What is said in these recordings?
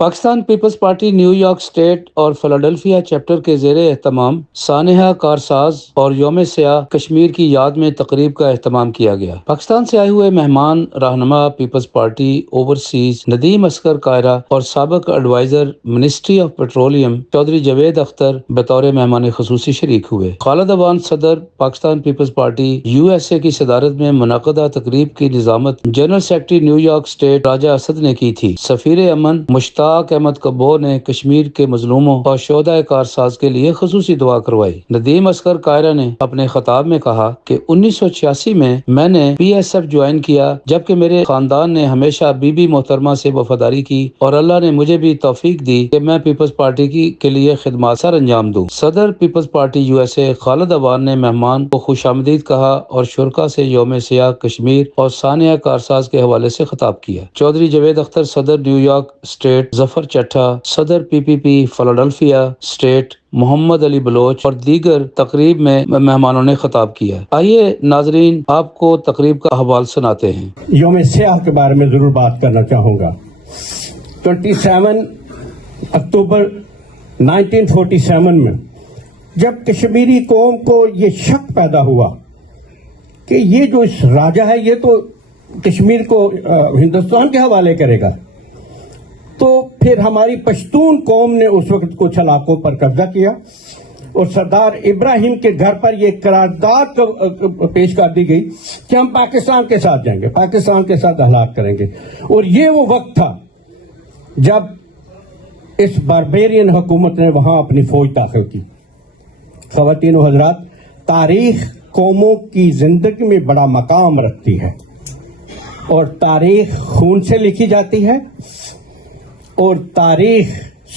Pakistan Peoples Party New York state اور Philadelphia chapter کے زیر اہتمام سانحہ کارساز اور یوم سیاہ کشمیر کی یاد میں تقریب کا اہتمام کیا گیا۔ پاکستان سے آئے ہوئے مہمان رہنما پیپلز پارٹی اوورسیز ندیم اصغر کائرہ اور سابق adviser ministry of petroleum Chaudhry Javed Akhtar بطور مہمان خصوصی شریک ہوئے۔ خالد عوان صدر پاکستان پیپلز پارٹی USA کی صدارت میں منعقدہ تقریب کی نظامت general secretary New York state Raja Asad نے کی تھی۔ سفیر امن مشتاق احمد کبو نے کشمیر کے مظلوموں اور شہدائے کارساز کے لیے خصوصی دعا کروائی۔ ندیم اصغر کائرہ نے اپنے خطاب میں کہا کہ 1986 میں نے PSF جوائن کیا، جبکہ میرے خاندان نے ہمیشہ بی بی محترمہ سے وفاداری کی اور اللہ نے مجھے بھی توفیق دی کہ میں پیپلز پارٹی کے لیے خدمات سر انجام دوں۔ صدر پیپلز پارٹی USA خالد عوان نے مہمان کو خوش آمدید کہا اور شرکا سے یوم سیاہ کشمیر اور سانحہ کارساز کے حوالے سے خطاب کیا۔ چودھری جاوید اختر صدر نیو یارک اسٹیٹ، ظفر چٹھا صدر PPP فلاڈیلفیا اسٹیٹ، محمد علی بلوچ اور دیگر تقریب میں مہمانوں نے خطاب کیا۔ آئیے ناظرین آپ کو تقریب کا احوال سناتے ہیں۔ یوم سیاہ کے بارے میں ضرور بات کرنا چاہوں گا۔ 27 اکتوبر 1947 میں جب کشمیری قوم کو یہ شک پیدا ہوا کہ یہ جو راجہ ہے یہ تو کشمیر کو ہندوستان کے حوالے کرے گا، تو پھر ہماری پشتون قوم نے اس وقت کچھ علاقوں پر قبضہ کیا اور سردار ابراہیم کے گھر پر یہ قرارداد پیش کر دی گئی کہ ہم پاکستان کے ساتھ جائیں گے، پاکستان کے ساتھ ہلاک کریں گے۔ اور یہ وہ وقت تھا جب اس باربیرین حکومت نے وہاں اپنی فوج داخل کی۔ خواتین و حضرات، تاریخ قوموں کی زندگی میں بڑا مقام رکھتی ہے اور تاریخ خون سے لکھی جاتی ہے اور تاریخ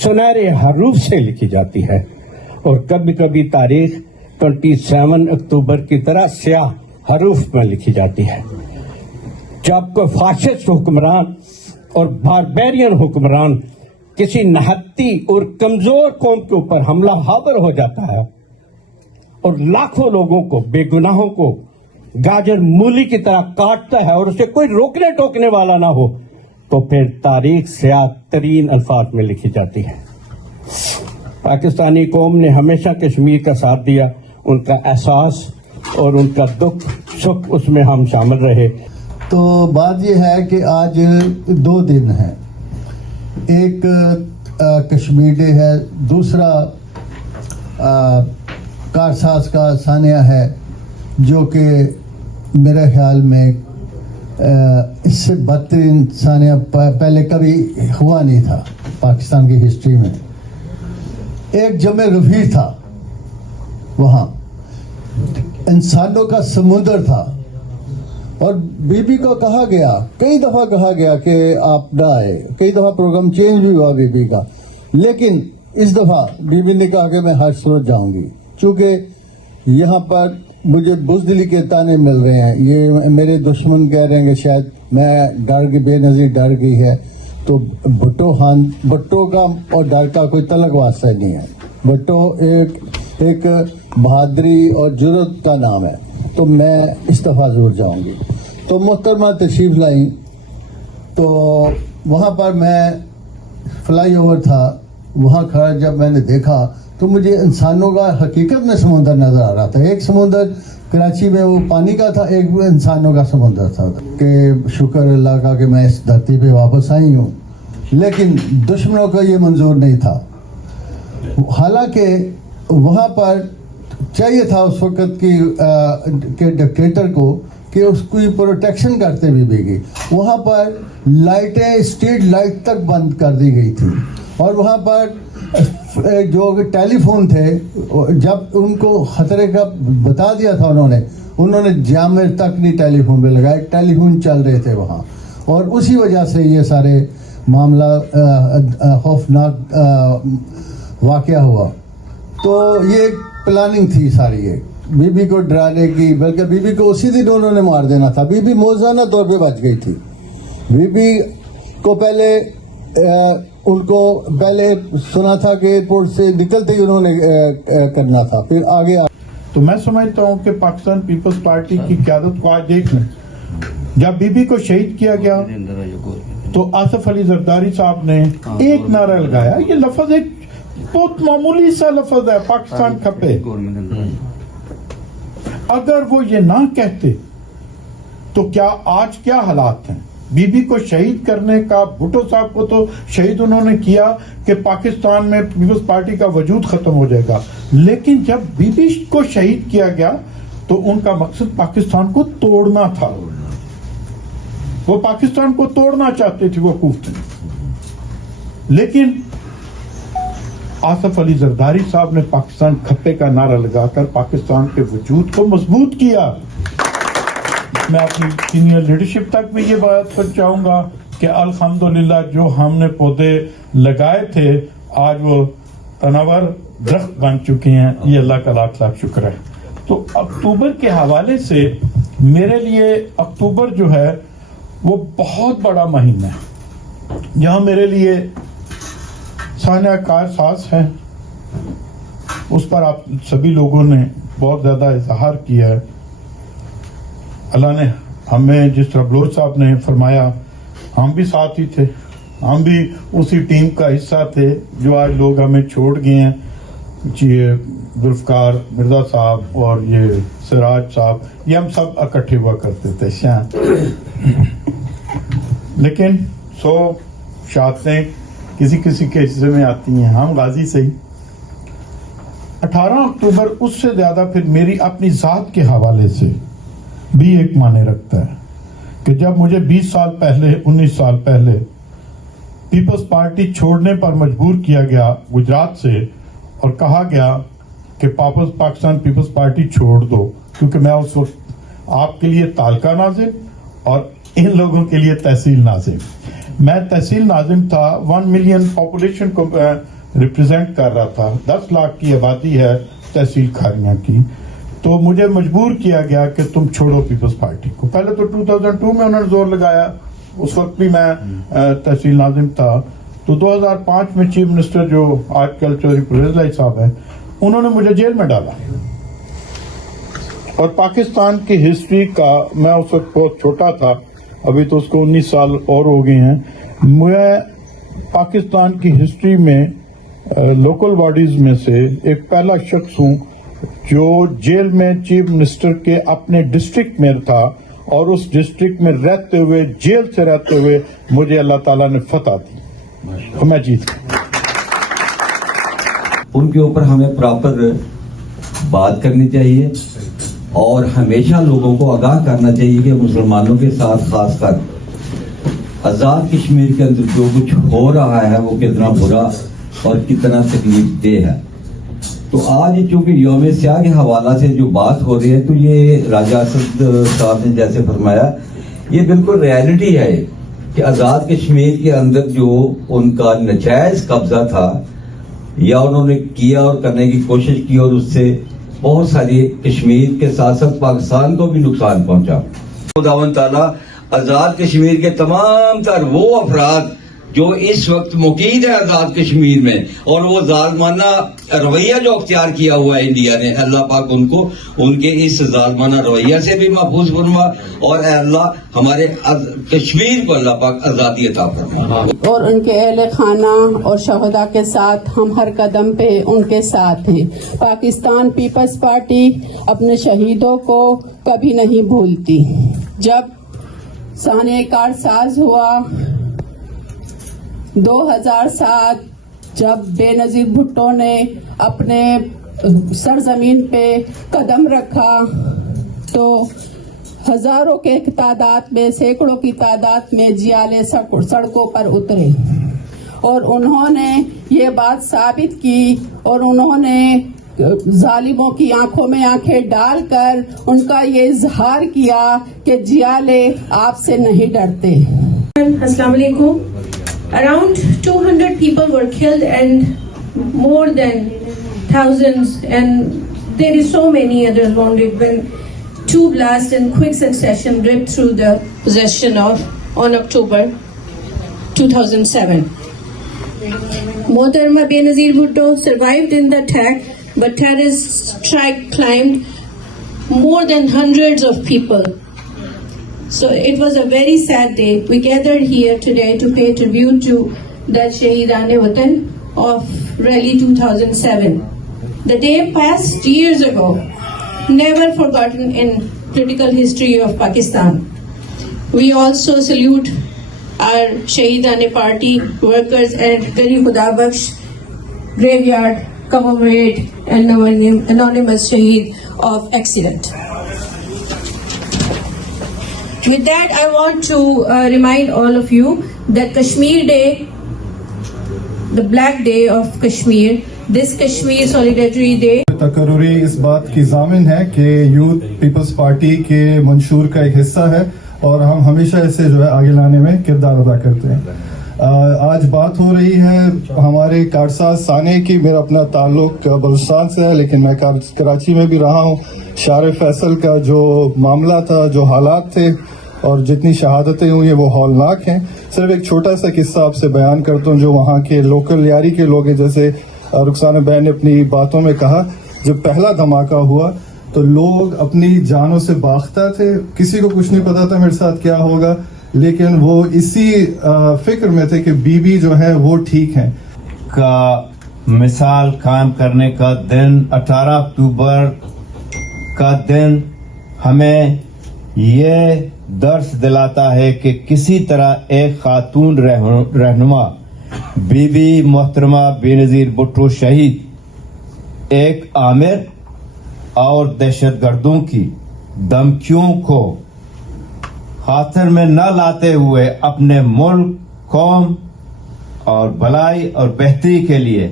سنہرے حروف سے لکھی جاتی ہے، اور کبھی کبھی تاریخ 27 اکتوبر کی طرح سیاہ حروف میں لکھی جاتی ہے۔ جب کوئی فاشسٹ حکمران اور باربیرین حکمران کسی نہتی اور کمزور قوم کے اوپر حملہ آور ہو جاتا ہے اور لاکھوں لوگوں کو، بے گناہوں کو گاجر مولی کی طرح کاٹتا ہے اور اسے کوئی روکنے ٹوکنے والا نہ ہو، تو پھر تاریخ سیاہ ترین الفاظ میں لکھی جاتی ہے۔ پاکستانی قوم نے ہمیشہ کشمیر کا ساتھ دیا، ان کا احساس اور ان کا دکھ سکھ اس میں ہم شامل رہے۔ تو بات یہ ہے کہ آج 2 دن ہیں، ایک کشمیر ڈے ہے، دوسرا کارساز کا سانحہ ہے، جو کہ میرے خیال میں اس سے بدترین سانحہ پہلے کبھی ہوا نہیں تھا پاکستان کی ہسٹری میں۔ ایک جمع غفیر تھا، وہاں انسانوں کا سمندر تھا، اور بی بی کو کہا گیا، کئی دفعہ کہا گیا کہ آپ نہ آئے، کئی دفعہ پروگرام چینج بھی ہوا بی بی کا، لیکن اس دفعہ بی بی نے کہا کہ میں ہر صورت جاؤں گی، چونکہ یہاں پر مجھے بزدلی کے تانے مل رہے ہیں، یہ میرے دشمن کہہ رہے ہیں کہ شاید میں ڈر گئی، بے نظیر ڈر گئی ہے، تو بھٹو کا اور ڈر کا کوئی تعلق واسطہ نہیں ہے۔ بھٹو ایک بہادری اور جرأت کا نام ہے، تو میں اس دفعہ ضرور جاؤں گی۔ تو محترمہ تشریف لائیں، تو وہاں پر میں فلائی اوور تھا، وہاں کھڑا جب میں نے دیکھا تو مجھے انسانوں کا حقیقت میں سمندر نظر آ رہا تھا۔ ایک سمندر کراچی میں وہ پانی کا تھا، ایک انسانوں کا سمندر تھا، کہ شکر اللہ کا کہ میں اس دھرتی پہ واپس آئی ہوں، لیکن دشمنوں کا یہ منظور نہیں تھا۔ حالانکہ وہاں پر چاہیے تھا اس وقت کی ڈکٹیٹر کو کہ اس کی پروٹیکشن کرتے بھی گئی، وہاں پر لائٹیں اسٹریٹ لائٹ تک بند کر دی گئی تھی، اور وہاں پر جو ٹیلی فون تھے جب ان کو خطرے کا بتا دیا تھا انہوں نے جامع تک نہیں ٹیلی فون پہ لگائے، ٹیلی فون چل رہے تھے وہاں، اور اسی وجہ سے یہ سارے معاملہ خوفناک واقعہ ہوا۔ تو یہ پلاننگ تھی ساری، یہ بی بی کو ڈرانے کی، بلکہ بی بی کو اسی دن انہوں نے مار دینا تھا۔ بی بی موزانہ طور پہ بچ گئی تھی۔ بی بی کو پہلے سنا تھا کہ ایئرپورٹ سے نکلتے ہی انہوں نے کرنا تھا، پھر آگے تو میں سمجھتا ہوں کہ پاکستان پیپلز پارٹی کی قیادت کو آج دیکھ لیں، جب بی بی کو شہید کیا گیا तो आसिफ अली जरदारी साहब ने एक नारा लगाया, ये लफ्ज एक बहुत मामूली सा लफ्ज है, पाकिस्तान खपे। अगर वो ये ना कहते तो क्या आज क्या हालात हैं? बीबी को शहीद करने का, भुट्टो साहब को तो शहीद उन्होंने किया कि पाकिस्तान में पीपल्स पार्टी का वजूद खत्म हो जाएगा, लेकिन जब बीबी को शहीद किया गया तो उनका मकसद पाकिस्तान को तोड़ना था। वो पाकिस्तान को तोड़ना चाहते थे वकूफ थे। लेकिन आसिफ अली जरदारी साहब ने पाकिस्तान खप्पे का नारा लगाकर पाकिस्तान के वजूद को मजबूत किया। मैं अपनी सीनियर लीडरशिप तक भी ये बात पहुंचाऊंगा कि अल्हम्दुलिल्लाह जो हमने पौधे लगाए थे आज वो तनावर दरख्त बन चुके हैं। ये अल्लाह का लाख लाख शुक्र है। तो अक्टूबर के हवाले से मेरे लिए अक्टूबर जो है वो बहुत बड़ा महीना है, जहां मेरे लिए सानिया कारसाज है, उस पर आप सभी लोगों ने बहुत ज्यादा इजहार किया है। अल्लाह ने हमें जिस तरह बलोच साहब ने फरमाया, हम भी साथ ही थे, हम भी उसी टीम का हिस्सा थे जो आज लोग हमें छोड़ गए हैं। ये जुल्फकार मिर्जा साहब और ये सिराज साहब, ये हम सब इकट्ठे हुआ करते थे शाम। लेकिन 100 शहादतें किसी किसी के हिस्से में आती हैं, हम गाजी से ही। 18 अक्टूबर उससे ज्यादा फिर मेरी अपनी जात के हवाले से भी एक माने रखता है कि जब मुझे 20 साल पहले, 19 साल पहले पीपल्स पार्टी छोड़ने पर मजबूर किया गया गुजरात से और कहा गया कि पाकिस्तान पीपल्स पार्टी छोड़ दो, क्योंकि मैं उस वक्त आपके लिए तालका नाजिम और इन लोगों के लिए तहसील नाजिम, मैं तहसील नाजिम था। 1 मिलियन पॉपुलेशन को रिप्रेजेंट कर रहा था, 10 लाख की आबादी है तहसील खारियां की। तो मुझे मजबूर किया गया कि तुम छोड़ो पीपल्स पार्टी को। पहले तो 2002 में उन्होंने जोर लगाया, उस वक्त भी मैं तहसील नाजिम था। तो 2005 में चीफ मिनिस्टर जो आजकल चौधरी परवेज लाई साहब हैं, उन्होंने मुझे जेल में डाला। और पाकिस्तान की हिस्ट्री का, मैं उस वक्त बहुत छोटा था, अभी तो उसको 19 साल और हो गए हैं। मैं पाकिस्तान की हिस्ट्री में लोकल बॉडीज में से एक पहला शख्स हूं जो जेल में चीफ मिनिस्टर के अपने डिस्ट्रिक्ट में था और उस डिस्ट्रिक्ट में रहते हुए, जेल से रहते हुए मुझे अल्लाह ताला ने फतह दी और मैं जीत गया। उनके ऊपर हमें प्रॉपर बात करनी चाहिए और हमेशा लोगों को आगाह करना चाहिए कि मुसलमानों के साथ खासकर आज़ाद कश्मीर के अंदर जो कुछ हो रहा है वो कितना बुरा और कितना तकलीफ देह है। तो आज चूंकि यौम स्याह के हवाला से जो बात हो रही है, तो ये राजा असद साहब ने जैसे फरमाया, ये बिल्कुल रियलिटी है कि आज़ाद कश्मीर के अंदर जो उनका नजायज कब्जा था या उन्होंने किया और करने की कोशिश की और उससे बहुत सारी कश्मीर के साथ साथ पाकिस्तान को भी नुकसान पहुंचा। खुदावंद ताला आज़ाद कश्मीर के तमाम तर वो अफराद जो इस वक्त मुकीद है आज़ाद कश्मीर में और वो जालिमाना रवैया जो अख्तियार किया हुआ है इंडिया ने, अल्लाह पाक उनको उनके इस जालिमाना रवैया से भी महफूज फरमा और अल्लाह हमारे कश्मीर को अल्लाह पाक आज़ादी अता फरमा। और उनके अहले खाना और शहदा के साथ हम हर कदम पे उनके साथ हैं। पाकिस्तान पीपल्स पार्टी अपने शहीदों को कभी नहीं भूलती। जब सानिया कारसाज हुआ 2007, जब बेनजीर भुट्टो ने अपने सरजमीन पे कदम रखा तो हजारों के तादाद में, सैकड़ों की तादाद में जियाले सड़कों पर उतरे और उन्होंने ये बात साबित की और उन्होंने जालिमों की आंखों में आंखें डालकर उनका ये इजहार किया कि जियाले आपसे नहीं डरते। अस्सलाम वालेकुम। Around 200 people were killed and more than thousands, and there is so many others wounded when 2 blasts in quick succession ripped through the possession of on October 2007. Mohtarama Benazir Bhutto survived in the attack, but terrorist strike claimed more than hundreds of people. So it was a very sad day. We gathered here today to pay tribute to the Shaheedane Watan of Rally 2007. The day passed years ago, never forgotten in political history of Pakistan. We also salute our Shaheedane Party workers at Gari Khuda Bakhsh Graveyard commemorate an anonymous Shaheed of accident. With that, I want to remind all of you that Kashmir Day, the Black Day of Kashmir, this Kashmir Solidarity Day, तकर्री इस बात की ज़ामिन है कि youth peoples party के मंशूर का एक हिस्सा है और हम हमेशा इसे जो है आगे लाने में किरदार अदा करते हैं। आज बात हो रही है हमारे कारसाज साने की। मेरा अपना ताल्लुक बलूचिस्तान से है, लेकिन मैं कराची में भी रहा हूँ। शार फैसल का जो मामला था, जो हालात थे और जितनी शहादतें हुई हैं वो हौलनाक हैं। सिर्फ एक छोटा सा किस्सा आपसे बयान करता हूँ जो वहाँ के लोकल यारी के लोग हैं। जैसे रुखसाना बहन ने अपनी बातों में कहा, जब पहला धमाका हुआ तो लोग अपनी जानों से बाख्ता थे, किसी को कुछ नहीं पता था मेरे साथ क्या होगा, लेकिन वो इसी फिक्र में थे कि बीबी जो है वो ठीक है। का मिसाल कायम करने का दिन 18 अक्टूबर का दिन हमें ये दर्स दिलाता है कि किसी तरह एक खातून रहनुमा बीबी मोहतरमा बेनज़ीर भुट्टो शहीद एक आमिर और दहशतगर्दों की धमकियों को खातिर में न लाते हुए अपने मुल्क, कौम और भलाई और बेहतरी के लिए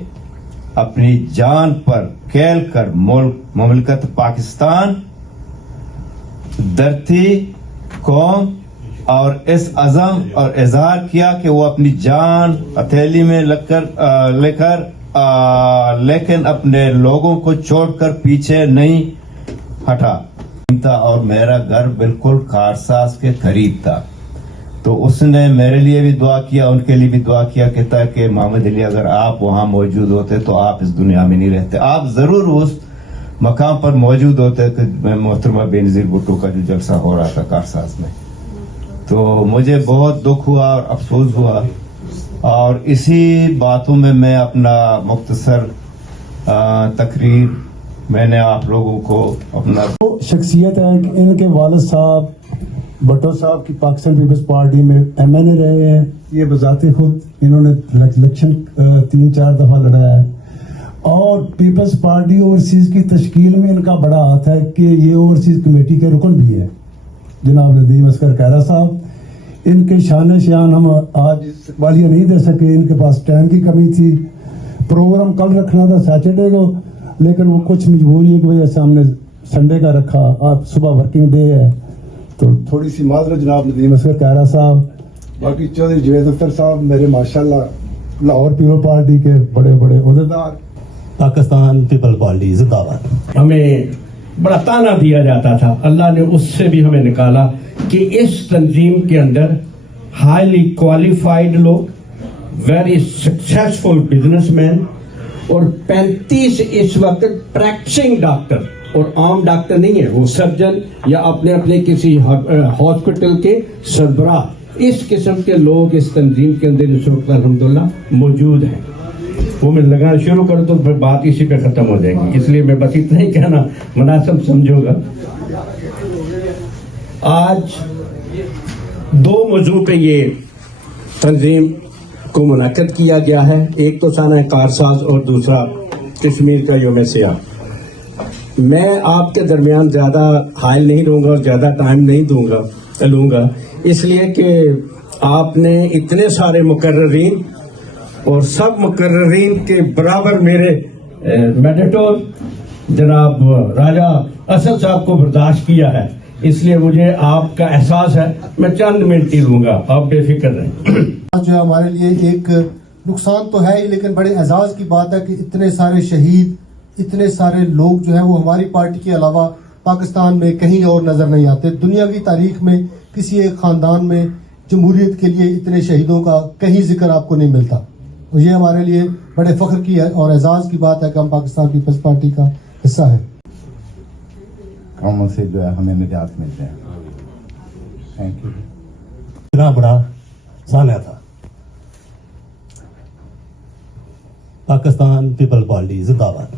अपनी जान पर खेल कर मुल्क पाकिस्तान, धरती, कौम और इस अज़म और इजहार किया कि वो अपनी जान हथेली में लेकर लेकिन अपने लोगों को छोड़कर पीछे नहीं हटा था। और मेरा घर बिल्कुल कारसाज के करीब था, तो उसने मेरे लिए भी दुआ किया, उनके लिए भी दुआ किया, कहता है कि मोहम्मद अली अगर आप वहां मौजूद होते तो आप इस दुनिया में नहीं रहते, आप जरूर उस मकाम पर मौजूद होते कि मोहतरमा बेनज़ीर भुट्टो का जो जलसा हो रहा था कारसाज में। तो मुझे बहुत दुख हुआ और अफसोस हुआ, और इसी बातों में मैं अपना मुख्तसर तकरीर मैंने आप लोगों को अपना शख्सियत है कि इनके वालिद साहब भुट्टो साहब की पाकिस्तान पीपल्स पार्टी में MNA रहे हैं। ये बजाते खुद इन्होंने इलेक्शन 3-4 दफा लड़ा है, और पीपल्स पार्टी ओवरसीज की तश्कील में इनका बड़ा हाथ है कि ये ओवरसीज कमेटी के रुकन भी है जनाब नदीम असगर खैरा साहब। इनके शान शान हम आज वालिया नहीं दे सके, इनके पास टाइम की कमी थी। प्रोग्राम कल रखना था सैटरडे को, लेकिन वो कुछ मजबूरी की वजह से हमने संडे का रखा। आज सुबह वर्किंग डे है तो थोड़ी सी माजरत जनाब नदीम असगर खैरा साहब। बाकी चौधरी जवेद अख्तर साहब मेरे माशाल्लाह लाहौर पीपल पार्टी के बड़े बड़े ओहदेदार। पाकिस्तान पीपल पार्टी जिंदाबाद। हमें बड़ा ताना दिया जाता था, अल्लाह ने उससे भी हमें निकाला कि इस तंजीम के अंदर हाईली क्वालिफाइड लोग, वेरी सक्सेसफुल बिजनेसमैन और 35 इस वक्त प्रैक्टिसिंग डॉक्टर, और आम डॉक्टर नहीं है, वो सर्जन या अपने अपने किसी हॉस्पिटल के सरबराह, इस किस्म के लोग इस तंजीम के अंदर इस वक्त अल्हम्दुलिल्लाह मौजूद हैं। वो मैं लगाना शुरू करूँ तो फिर बात इसी पे खत्म हो जाएगी, इसलिए मैं बस इतना ही कहना मुनासिब समझूंगा। आज 2 मौजू पे ये तंजीम को मुनाकिद किया गया है, एक तो साना कारसाज और दूसरा कश्मीर का यौम सियाह। मैं आपके दरमियान ज़्यादा हाइल नहीं दूंगा और ज़्यादा टाइम नहीं लूँगा, इसलिए कि आपने इतने सारे मुकर्ररीन और सब मुकर्ररीन के बराबर मेरे मेडिटोर जनाब राजा असद साहब को बर्दाश्त किया है, इसलिए मुझे आपका एहसास है। मैं चंद मिनट ही लूंगा, आप बेफिक्र रहें। आज जो हमारे लिए एक नुकसान तो है ही, लेकिन बड़े एजाज की बात है कि इतने सारे शहीद, इतने सारे लोग जो है वो हमारी पार्टी के अलावा पाकिस्तान में कहीं और नजर नहीं आते। दुनिया की तारीख में किसी एक खानदान में जमहूरियत के लिए इतने शहीदों का कहीं जिक्र आपको नहीं मिलता। और ये हमारे लिए बड़े फख्र की और एजाज की बात है कि हम पाकिस्तान पीपल्स पार्टी का हिस्सा है। कामों से जो है हमें निजात मिलते हैं। Thank you. इतना बड़ा सानिया था। पाकिस्तान पीपल पार्टी जिंदाबाद।